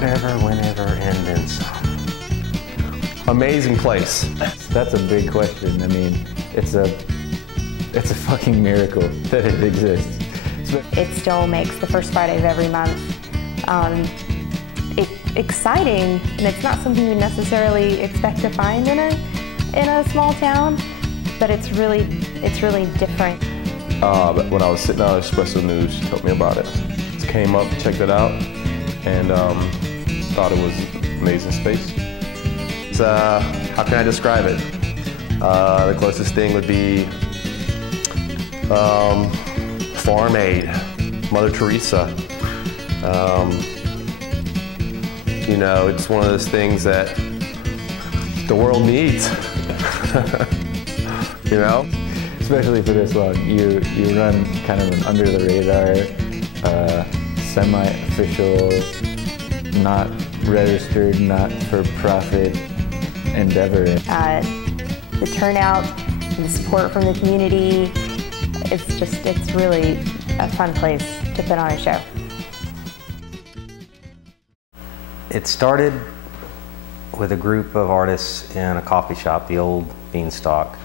whatever, whenever, and then some. Amazing place. That's a big question. I mean, it's a fucking miracle that it exists. It still makes the first Friday of every month exciting, and it's not something you necessarily expect to find in a small town, but it's really different. When I was sitting out at Espresso News, she told me about it. Just came up, checked it out, and thought it was an amazing space. How can I describe it? The closest thing would be Farm Aid, Mother Teresa. You know, it's one of those things that the world needs. You know? Especially for this long, you run kind of an under the radar, semi-official, not registered, not for profit endeavor. The turnout and the support from the community, it's really a fun place to put on a show. It started with a group of artists in a coffee shop, the old Beanstalk,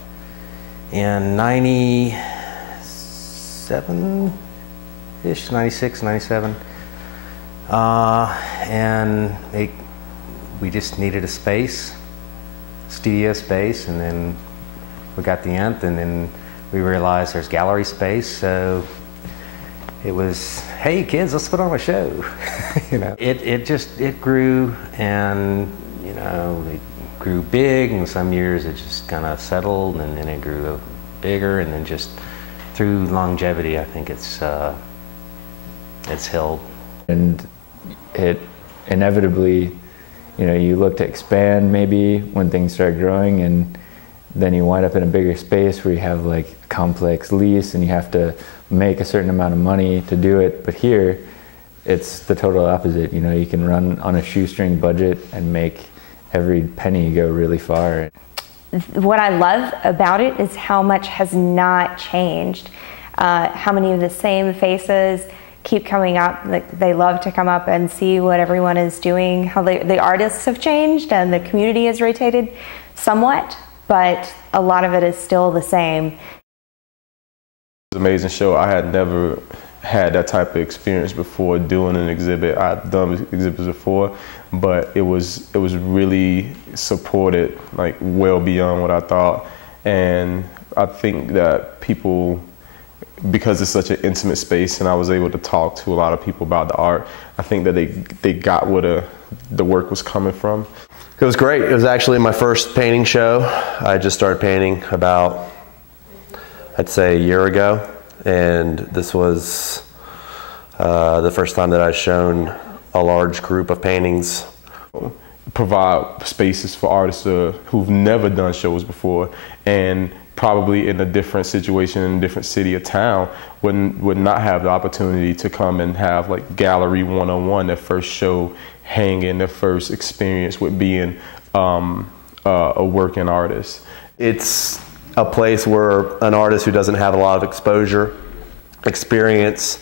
in 97-ish, 96, 97. And we just needed a space, studio space, and then we got the Nth, and then we realized there's gallery space, so it was, hey kids, let's put on a show. You know, it grew, and you know, it grew big, and some years it just kind of settled, and then it grew bigger, and then just through longevity, I think it's held. And it inevitably, you know, you look to expand maybe when things start growing, and then you wind up in a bigger space where you have like a complex lease and you have to make a certain amount of money to do it. But here, it's the total opposite. You know, you can run on a shoestring budget and make every penny go really far. What I love about it is how much has not changed. How many of the same faces keep coming up. Like, they love to come up and see what everyone is doing. How the artists have changed and the community has rotated somewhat, but a lot of it is still the same. It's an amazing show. I had never had that type of experience before doing an exhibit. I've done exhibits before, but it was really supported, like well beyond what I thought. And I think that people, because it's such an intimate space and I was able to talk to a lot of people about the art, I think that they got where the work was coming from. It was great. It was actually my first painting show. I just started painting about, I'd say, a year ago, and this was the first time that I've shown a large group of paintings. Provide spaces for artists who've never done shows before, and probably in a different situation in a different city or town would not have the opportunity to come and have like gallery one-on-one, their first show hanging, their first experience with being a working artist. It's a place where an artist who doesn't have a lot of exposure, experience,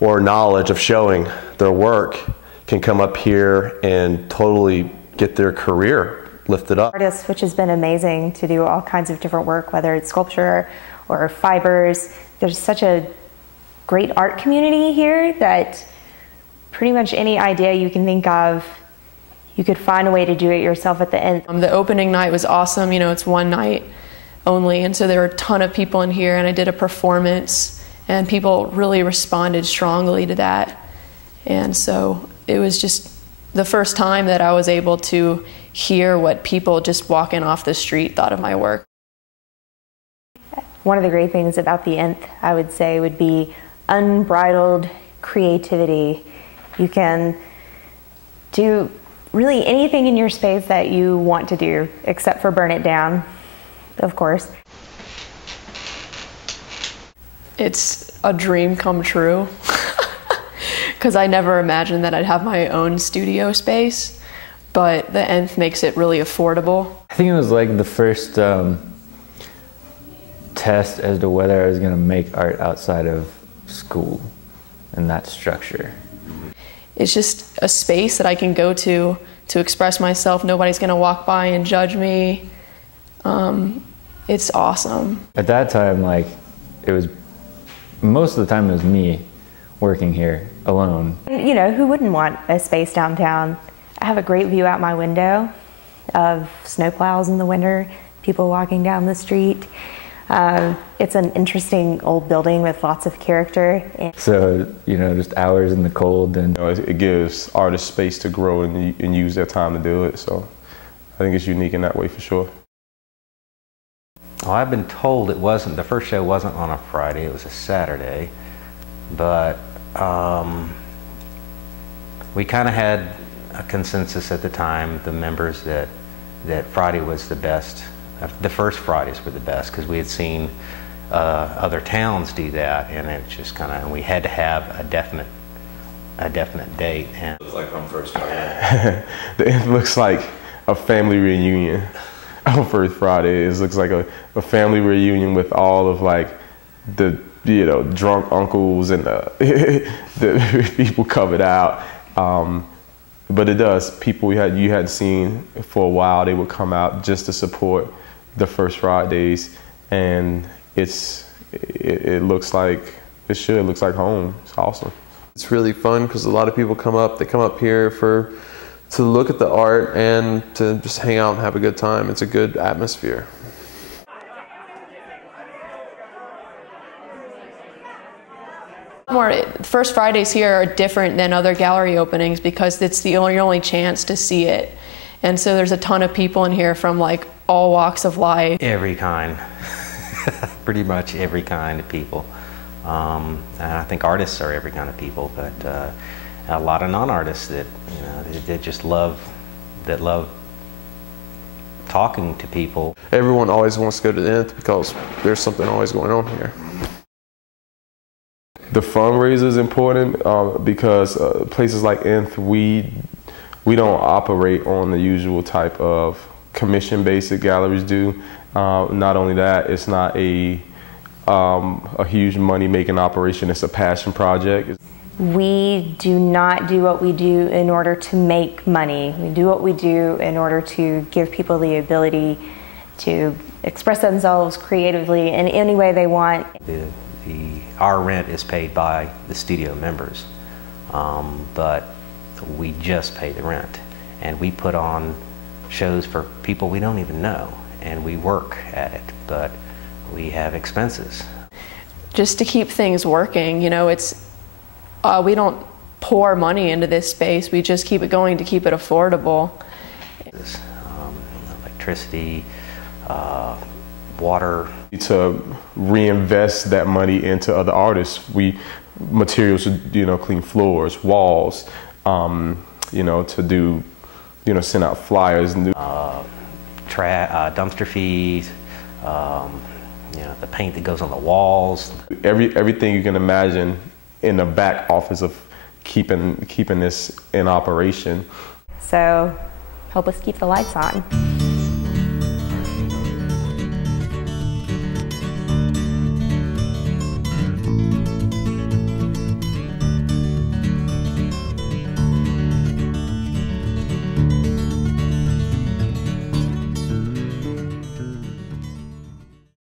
or knowledge of showing their work can come up here and totally get their career lifted up. Artists, which has been amazing to do all kinds of different work, whether it's sculpture or fibers. There's such a great art community here that pretty much any idea you can think of, you could find a way to do it yourself at the end. The opening night was awesome. You know, it's one night only, and so there were a ton of people in here, and I did a performance, and people really responded strongly to that. And so it was just the first time that I was able to hear what people just walking off the street thought of my work. One of the great things about the Nth, I would say, would be unbridled creativity. You can do really anything in your space that you want to do, except for burn it down, of course. It's a dream come true, because I never imagined that I'd have my own studio space, but the Nth makes it really affordable. I think it was like the first test as to whether I was going to make art outside of school and that structure. it's just a space that I can go to express myself. Nobody's gonna walk by and judge me. It's awesome. At that time, like, it was, most of the time it was me working here alone. You know, who wouldn't want a space downtown? I have a great view out my window of snowplows in the winter, people walking down the street. It's an interesting old building with lots of character. So, you know, just hours in the cold. And You know, it gives artists space to grow and use their time to do it. So I think it's unique in that way for sure. Well, I've been told it wasn't, the first show wasn't on a Friday, it was a Saturday, but we kind of had a consensus at the time, the members, that Friday was the best. The first Fridays were the best because we had seen other towns do that, and it just kind of, and we had to have a definite date. And it looks like on first Friday. It looks like a family reunion on First Friday. It looks like a family reunion with all of like the, you know, drunk uncles and the people covered out. But it does. People you hadn't seen for a while, they would come out just to support the First Fridays, and it looks like it looks like home. It's awesome. It's really fun because a lot of people come up. They come up here to look at the art and to just hang out and have a good time. It's a good atmosphere. First Fridays here are different than other gallery openings because it's your only chance to see it. And so there's a ton of people in here from like all walks of life. every kind, pretty much every kind of people. And I think artists are every kind of people, but a lot of non-artists that, you know, they just love talking to people. Everyone always wants to go to the Nth because there's something always going on here. The fundraiser is important because places like Nth, we don't operate on the usual type of commission-based that galleries do. Not only that, it's not a huge money-making operation. It's a passion project. We do not do what we do in order to make money. We do what we do in order to give people the ability to express themselves creatively in any way they want. Our rent is paid by the studio members, but we just pay the rent, and we put on shows for people we don't even know, and we work at it, but we have expenses. Just to keep things working, you know, we don't pour money into this space, we just keep it going to keep it affordable. Electricity, water. To reinvest that money into other artists, materials, you know, clean floors, walls, you know, to do, you know, send out flyers and do dumpster fees, you know, the paint that goes on the walls. Everything you can imagine in the back office of keeping this in operation. So help us keep the lights on.